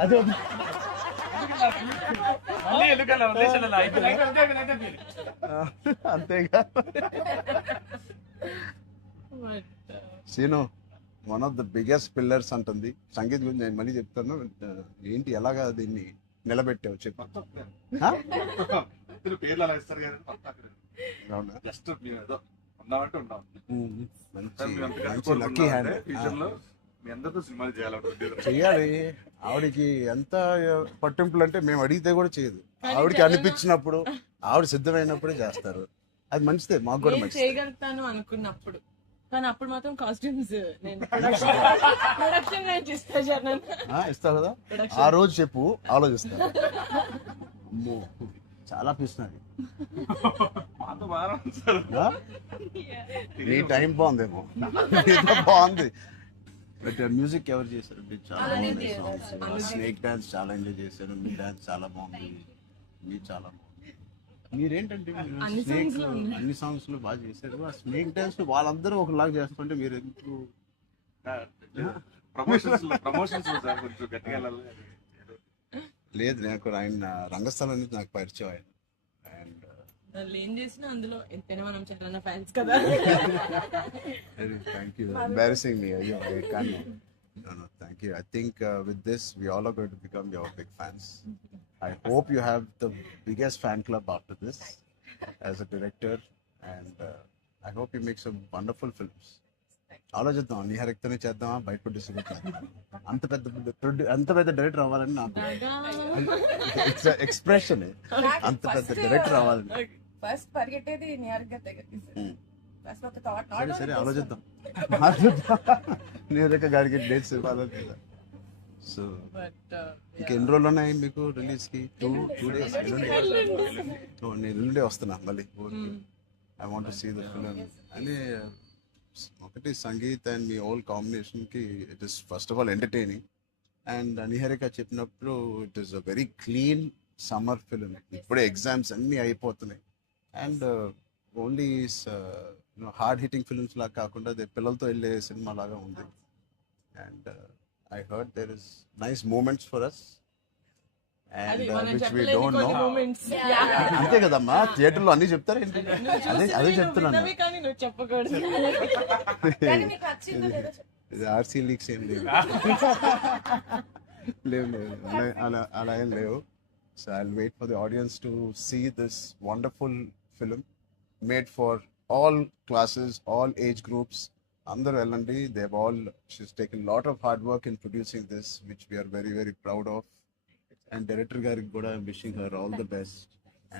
అదే అంతేగా. Scene one of the biggest pillars అంటుంది సంగీత్ గురించి. నేను మళ్ళీ చెప్తాను, ఏంటి ఎలాగా దీన్ని నిలబెట్టావు చెప్పు. పేర్లు అలా ఇస్తారు కానీ జస్ట్ ఉన్నామంటే ఉన్నాం. మంచి లక్కీ హ్యాండ్. ఫ్యూచర్ లో మీ అందరితో సినిమాలు చేయాలి. చెయ్యాలి. ఆవిడకి ఎంత పట్టింపులు అంటే మేము అడిగితే కూడా చేయదు. ఆవిడకి అనిపించినప్పుడు, ఆవిడ సిద్ధమైనప్పుడే చేస్తారు. అది మంచిదే, మాకు కూడా మంచిది. చేయగలుగుతాను అనుకున్నప్పుడు, కానీ అప్పుడు మాత్రం కాస్ట్యూమ్స్ నేను ప్రొడక్షన్ ఇస్తావు కదా, ఆ రోజు చెప్పు, ఆలోచిస్తా. అమ్మో చాలా పిస్తున్నది. నీ టైం బాగుందేమో, బాగుంది. బట్ మ్యూజిక్ ఎవరు చేశారు? చాలా బాగుంది సాంగ్స్. స్నేక్ డాన్స్ చాలా ఎంజాయ్ చేశారు. మీ డాన్స్ చాలా బాగుంది. మీ చాలా బాగుంది. మీరేంటంటే స్నేక్ అన్ని సాంగ్స్ లో బాగా చేశారు. ఆ స్నేక్ డాన్స్ వాళ్ళందరూ ఒకలాగా చేస్తుంటే మీరు ఎందుకు? లేదు, నాకు ఆయన రంగస్థలం నుంచి నాకు పరిచయం ఆయన. ఏం చేసినా అందులో ఎంతైనా మనం చాలా ఫ్యాన్స్ కదా. Thank you. ఎంబారసింగ్ మీ. అయ్యో కానీ thank you. I think with this we all are going to become your big fans. I hope you have the biggest fan club after this as a director, and I hope you make some wonderful films. ఆలోచిద్దాం, నిహారికతోనే చేద్దామా, బయట distribute అంత పెద్ద director అవ్వాలని నాకు expression. అంత పెద్ద director అవ్వాలని ఫస్ట్ పరిగెట్టేది నిహారిక దగ్గరికి. సరే ఆలోచిద్దాం. నిహారిక గారికి డేట్స్ ఇవ్వాలి. సో ఇంకెన్ని రోజులు ఉన్నాయి మీకు రిలీజ్ కి? 2 days. నేను ఎల్లుండే వస్తున్నా మళ్ళీ. I want to see the film అని. ఒకటి సంగీత్ అండ్ మీ ఓల్ కాంబినేషన్ కి it is first of all entertaining. And Niharika చెప్పినప్పుడు it is a very clean summer film. ఇప్పుడే ఎగ్జామ్స్ అన్నీ అయిపోతున్నాయి. And only hard hitting films లాగా కాకుండా అది పిల్లలతో వెళ్ళే సినిమా లాగా ఉంది. And I heard there is nice moments for us and which we don't know. అంతే కదమ్మా, థియేటర్లో అన్ని చెప్తారు ఏంటి? అదే చెప్తున్నాను. ఇది ఆర్సీ లీక్స్ ఏం లేవు. లేవు అలా ఏం లేవు. So I'll wait for the audience to see this wonderful film made for all classes, all age groups. Andar Ellandi, she's taken a lot of hard work in producing this, which we are very, very proud of. And director Garik Goda, I'm wishing her all the best.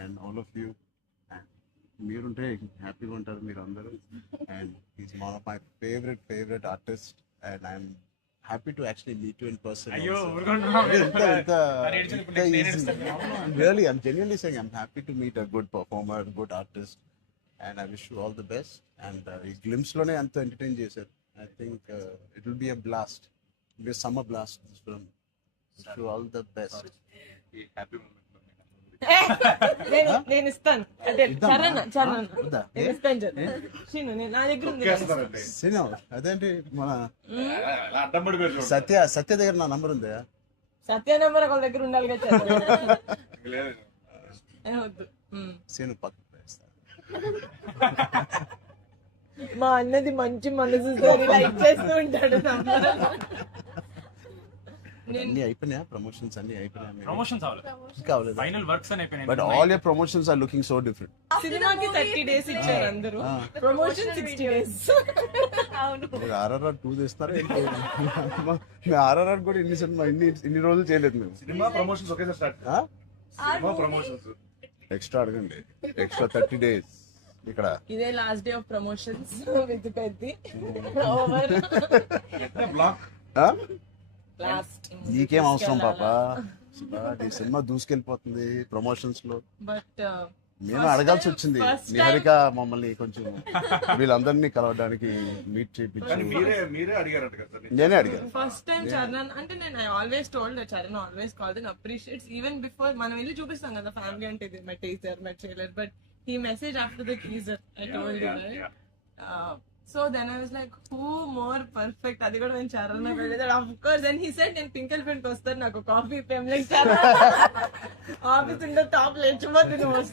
And all of you, meerunte happy ga untaru meer andaru. And he's one of my favorite artists, and I'm happy to actually meet you in person. Really, I'm genuinely saying I'm happy to meet a good performer, good artist, and I wish you all the best. And ee glimpse lone anta entertain chesaru. I think it will be a blast. It will be a summer blast, this film. Wish you all the best. Happy moment. నేను ఇస్తాను. నా దగ్గర ఉంది. అదేంటి మన సత్య దగ్గర నా number ఉందా? సత్య నంబర్ ఒకళ్ళ దగ్గర ఉండాలి కదా. సీను పక్క మా అన్నది మంచి మనసు లైక్ చేస్తూ ఉంటాడు. అన్ని అయిపోయినాయా? ప్రమోషన్స్ అన్ని అయిపోయినాయి? ప్రమోషన్స్ అవ్వలేదు. ఫైనల్ వర్క్స్ అని అయిపోయినాయి. But all your promotions are looking so different. సినిమాకి 30 days ఇచ్చారు అందరూ, ప్రమోషన్ 60 days. అవును. ఆర్ఆర్ఆర్ 2 చేస్తున్నారు. మేము ఆర్ఆర్ఆర్ కూడా ఇన్ని రోజులు చేయలేదు. మేము సినిమా ప్రమోషన్స్ ఒకేసారి స్టార్ట్. సినిమా ప్రమోషన్స్ ఎక్స్ట్రా అడగండి. ఎక్స్ట్రా 30 days ఇక్కడ. ఇదే last day of promotions with Peddi. బ్లాక్ నీకేం అవసరం పాపా? ఈ సినిమా దూసుకెళ్ళిపోతుంది ప్రమోషన్స్ లో. బట్ మేము అడగాల్సి వచ్చింది నిహారిక మమ్మల్ని కొంచెం వీళ్ళందరినీ కలవడానికి మీట్ చేయించి. మీరే అడిగారట కదా? నేనే అడిగాను ఫస్ట్ టైం చరణ్ అంటే. నేను I always told Charan always called and appreciates even before మనం వెళ్ళి చూపిస్తాం కదా ఫ్యామిలీ అంటే ఇది my teaser my trailer. But he message after the teaser I told you so then I was like who more perfect, అది కూడా నేను Charan of course. Then he said నేను పింక్ ఎలిఫెంట్ కి వస్తాను, నాకు కాఫీ పేమ్ లైక్ ఆఫీస్ ఉండే top లేచిపోతుంది నువ్వు వస్తే